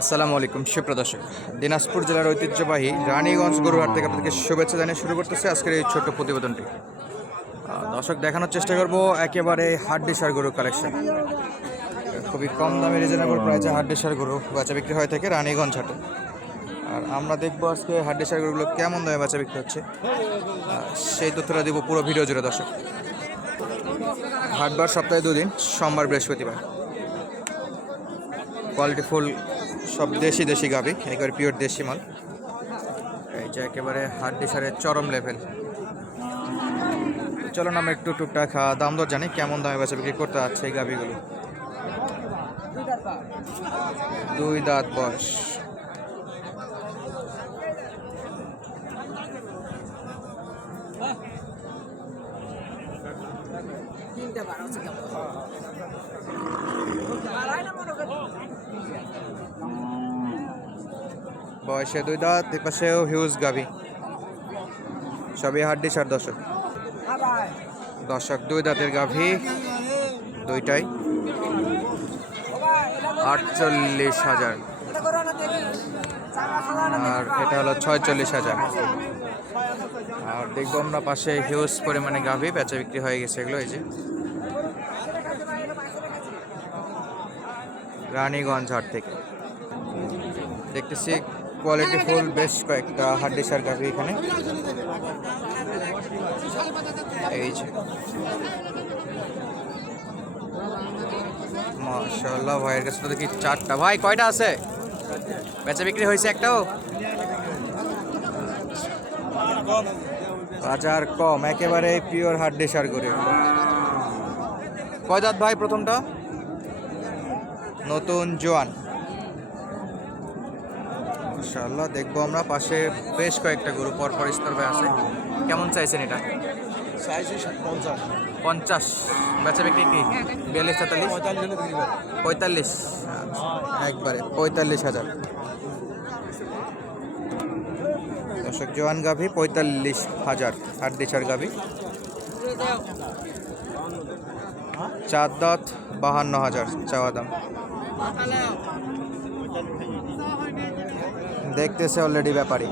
আসসালামু আলাইকুম সুপ্রদর্শক দিনাজপুর জেলার ঐতিহ্যবাহী রানীগঞ্জ গরুহাট থেকে আপনাদেরকে শুভেচ্ছা জানিয়ে শুরু করতেছে আজকের এই ছোট্ট প্রতিবেদনটি। দর্শক, দেখানোর চেষ্টা করব একেবারে হাড্ডিসার গরু কালেকশন খুবই কম দামে রিজনেবল প্রাইসে হাড্ডিসার গরু বেচা বিক্রি হয়ে থাকে রানীগঞ্জ হাটে। আর আমরা দেখব আজকে হাড্ডিসার গরুগুলো কেমন দামে বেচা বিক্রি হচ্ছে। সেই তথ্যটা দিব পুরো ভিডিও জুড়ে দর্শক। হাটবার সপ্তাহে দুদিন, সোমবার বৃহস্পতিবার। কোয়ালিটি ফুল সব দেশি দেশি গাবি, একেবারে পিওর দেশি মাল। এই যে একেবারে হাড্ডি সারের চরম লেভেল চলো না একটু টুকটাক দাম দর জানি, কেমন দামে বেচা বিক্রি করতে যাচ্ছে এই গাবিগুলো। দুই দাঁত বয়স। বয়সে দুই দাঁত পাশেও হিউজ গাবি সবই হাড্ডি সার দশক দশক দুই দাঁতের গাভী, দুইটাই। আটচল্লিশ হাজার। আর এটা হলো ছয়চল্লিশ হাজার। আর দেখব আমরা পাশে হিউজ পরিমাণে গাভী বেচা বিক্রি হয়ে গেছে এগুলো, এই যে। রানীগঞ্জ হাট থেকে। দেখতেছি কোয়ালিটি ফুল বেশ কয়েকটা হাড্ডিসার গাভি এখানে। এই যে। ভাইয়ের কাছে তো দেখি চারটা। ভাই, কয়টা আছে? বেচা বিক্রি হয়েছে একটাও? বাজার কম, একেবারে পিওর হাড্ডিসার করে। কয় দাঁত ভাই প্রথমটা? নতুন জোয়ান। মাশাআল্লাহ দেখব আমরা। পাশে বেশ কয়েকটা গরু পরপর স্তর্ভে আছে। কেমন চাইছেন এটা? পঞ্চাশ। পঞ্চাশ। বেচা বিক্রি কি? বিয়াল্লিশ তেতাল্লিশ? পঁয়তাল্লিশ। আচ্ছা, একবারে পঁয়তাল্লিশ হাজার। দর্শক জোয়ান গাভী পঁয়তাল্লিশ হাজার। আট দিছার গাভী? চার দাঁত বাহান্ন হাজার চাওয়া দাম। দেখতেছে অলরেডি ব্যাপারী।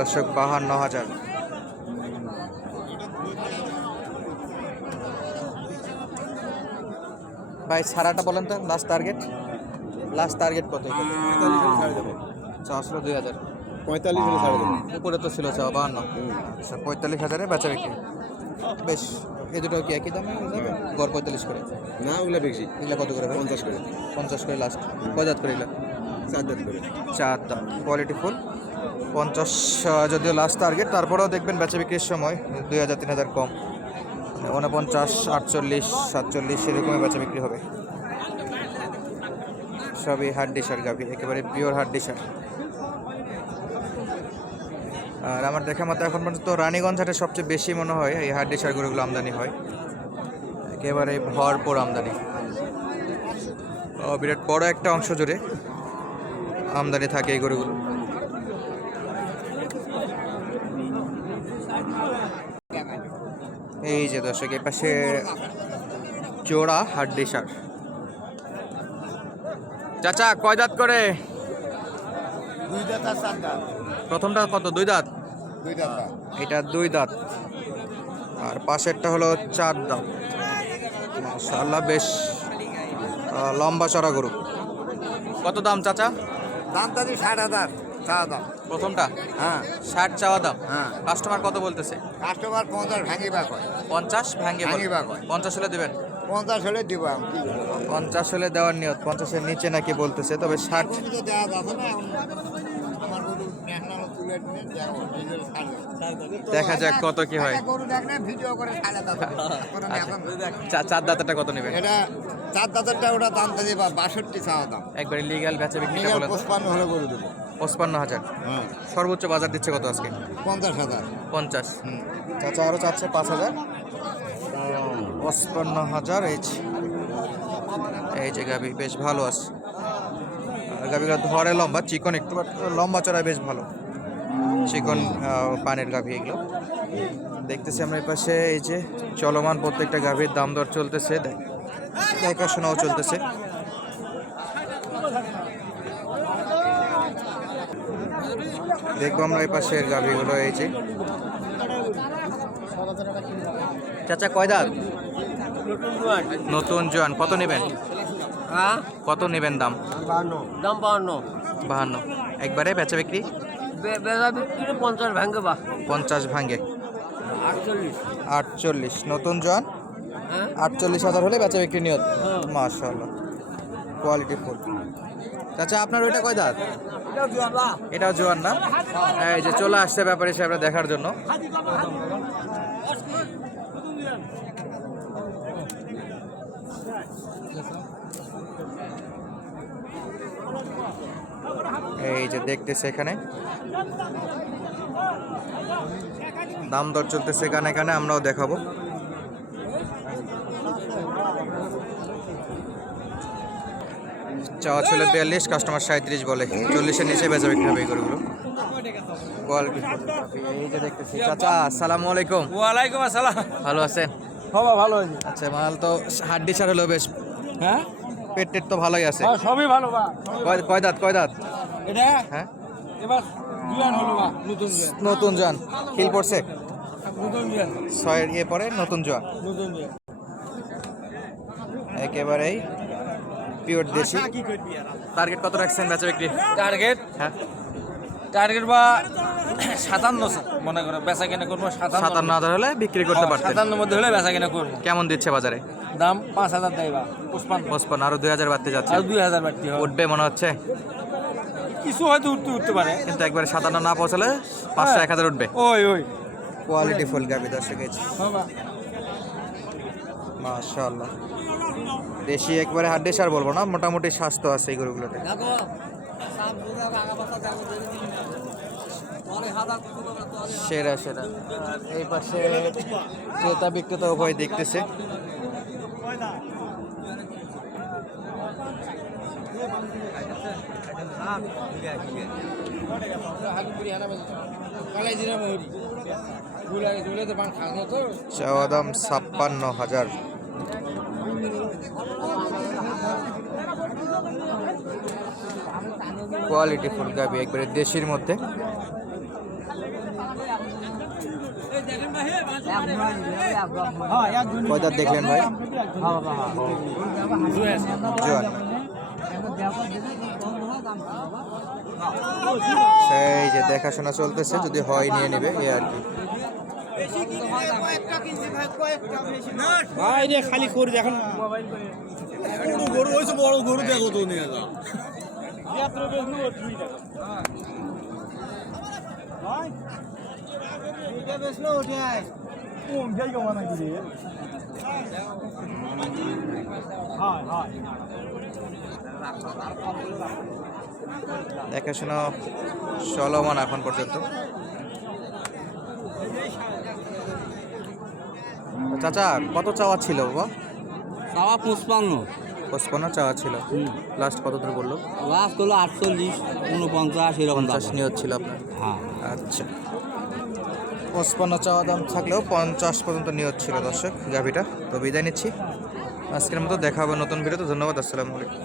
দর্শক বাহান্ন হাজার। ভাই ছাড়াটা বলেন তো লাস্ট টার্গেট লাস্ট টার্গেট কত? ছিল দুই হাজার। পঁয়তাল্লিশ উপরে তো ছিল চাওয়া বাহান্ন। আচ্ছা পঁয়তাল্লিশ হাজারে বেচা বিক্রি। বেশ। এই দুটো কি একই দামে? গড় পঁয়তাল্লিশ করে। না ওগুলো বেশি। এগুলো কত করে পঞ্চাশ করে। পঞ্চাশ করে লাস্ট কয় দাঁত করে এগুলো? চার দাঁত করে। চার দাম কোয়ালিটি ফুল পঞ্চাশ যদিও লাস্ট টার্গেট তারপরেও দেখবেন বেচা বিক্রির সময় দুই হাজার তিন হাজার কম। মানে উনপঞ্চাশ আটচল্লিশ সাতচল্লিশ এরকমই বেচা বিক্রি হবে। সবই হার্ড ডিশার গাভি একেবারে পিওর হার্ড ডিশার আর আমার দেখা মতো এখন পর্যন্ত রানীগঞ্জ হাটে সবচেয়ে বেশি মনে হয় এই ডিশার গরুগুলো আমদানি হয়। একেবারে ভরপুর আমদানি। বিরাট বড় একটা অংশ জুড়ে আমদানি থাকে এই গরুগুলো। এই যে দর্শক এর পাশে জোড়া হাড্ডি সার। চাচা, কয় দাঁত করে? দুই দাঁত চার দাঁত। প্রথমটা কত? দুই দাঁত? দুই এটা দুই দাঁত। আর পাশেরটা হলো চার দাঁত। মাশাআল্লাহ বেশ লম্বা চড়া গরু। কত দাম চাচা? দাম দাদি ষাট হাজার চা দাম। প্রথমটা? হ্যাঁ। ষাট চাওয়া দাম। হ্যাঁ। কাস্টমার কত বলতেছে? কাস্টমার পঞ্চাশ ভাঙি বা হয়। পঞ্চাশ ভাঙ্গে ভাঙি বা হয়। পঞ্চাশ হলে দেবেন? পঞ্চাশ হলে দিব পঞ্চাশ হলে দেওয়ার নিয়ত। পঞ্চাশের নিচে নাকি বলতেছে তবে ষাট দেখা যাক কত কি হয়। করে চার দাঁতটা কত নেবেন? এটা চার দাঁতেরটা ওটা দাম দিদি বা বাষট্টি চাওয়া দাম। একবারে লিগাল বেচা নিজের বলে পঁচপান্ন হলে গরু দেবো। পঁচপান্ন হাজার। হ্যাঁ। সর্বোচ্চ বাজার দিচ্ছে কত আজকে? পঞ্চাশ হাজার। পঞ্চাশ। চাচা আরও চাচ্ছে পাঁচ হাজার? পঁচপান্ন হাজার এই যে। এই যে গাবি বেশ ভালো আছে। আর গাবিগুলো ধরে লম্বা চিকন একটু but লম্বা চড়ায় বেশ ভালো। চিকন পানের গাভী এগুলো। দেখতেছি আমরা এই পাশে এই যে চলমান প্রত্যেকটা গাভীর দাম দর চলতেছে। দেখ- দেখাশোনাও চলতেছে। দেখব আমরা এই পাশের গাভীগুলো এই যে। চাচা কয় দাঁত? নতুন জোয়ান। কত নেবেন? কত নেবেন দাম? দাম বাহান্ন। বাহান্ন। একবারে বেচা বিক্রি? বেচা বিক্রি পঞ্চাশ ভাঙবে বা। পঞ্চাশ ভাঙ্গে আটচল্লিশ। আটচল্লিশ। নতুন জোয়ান? হ্যাঁ। আটচল্লিশ হাজার হলে বেচা বিক্রি নিয়ত। হ্যাঁ। মাশাল্লাহ কোয়ালিটি ফুল। আচ্ছা আপনার ওইটা কয় দাঁত? এটাও জোয়ান না? এই যে চলে আসছে ব্যাপারে সাহেবরা দেখার জন্য। এই যে দেখতেছে এখানে। দাম দর চলতেছে এখানে এখানে আমরাও দেখাবো। চাওয়া ছিল বিয়াল্লিশ কাস্টমার সাঁত্রিশ বলে। চল্লিশের নিচে বেচা বিক্রি হবে এই গরুগুলো। কোয়ালিটি এই যে দেখতেছি চাচা আসসালামু আলাইকুম। ওয়ালাইকুম আসসালাম। ভালো আছেন? বাবা ভালো হয়েছে আচ্ছা মাল তো হাড্ডি সার হলো বেশ। হ্যাঁ? পেট টেট তো ভালোই আছে। সবই ভালো বা। কয় দাঁত কয় দাঁত? এটা? হ্যাঁ? এবার জুয়ান হলো বা নতুন জুয়ান খিল পড়ছে? ছয়ের ইয়ে পরে নতুন জোয়ান একেবারেই পিওর দেশি। টার্গেট কত রাখছেন বেচা বিক্রি? টার্গেট হ্যাঁ। টার্গেট বা সাতান্ন মনে করো। বেচা কেনা করব সাতান্ন। সাতান্ন হাজার হলে বিক্রি করতে পারতেন। সাতান্নর মধ্যে হলে বেচা কেনা করব। কেমন দিচ্ছে বাজারে? দাম পাঁচ হাজার দেয় বা। পুষ্পান্ন পঁচপান্ন আরও দুই হাজার বাড়তে যাচ্ছে। আর দুই হাজার বাড়তি হবে। উঠবে মনে হচ্ছে? কিছু হয়তো উঠতে উঠতে পারে। কিন্তু একবারে সাতান্ন না পৌঁছালে পাঁচশো এক হাজার উঠবে। ওই ওই। কোয়ালিটি ফুল গাবি দর্শক এই মাশাআল্লাহ। দেশি একবারে হাড্ডি সার বলব না মোটামুটি স্বাস্থ্য আছে এই গরুগুলোতে। সেরা সেরা। এই পাশে ক্রেতা বিক্রেতা উভয় দেখতেছে। চাওয়া দাম ছাপ্পান্ন হাজার। কোয়ালিটি ফুল গাবি একবারে দেশির মধ্যে। কয়দার দেখলেন ভাই? সেই যে দেখাশোনা চলতেছে যদি হয় নিয়ে নেবে এ আর কি। ভাই রে খালি করে দেখুন গরু হয়েছে বড় গরু দেখো তো নিয়ে যাও দেখাশোনা চলমান এখন পর্যন্ত। চাচা কত চাওয়া ছিল বাবা? সাবা পুষ্পান্ন পঁচপান্ন চাওয়া ছিল। লাস্ট কত দূর বলল? লাস্ট হলো আটচল্লিশ উনপঞ্চাশ এরকম পঞ্চাশ নিয়ত ছিল আপনার। হ্যাঁ। আচ্ছা। পঁচপান্ন চাওয়া দাম থাকলেও পঞ্চাশ পর্যন্ত নিয়োগ ছিল দর্শক, গাভিটা। তো বিদায় নিচ্ছি। আজকের মতো দেখা হবে নতুন ভিডিওতে। ধন্যবাদ, আসসালামু আলাইকুম।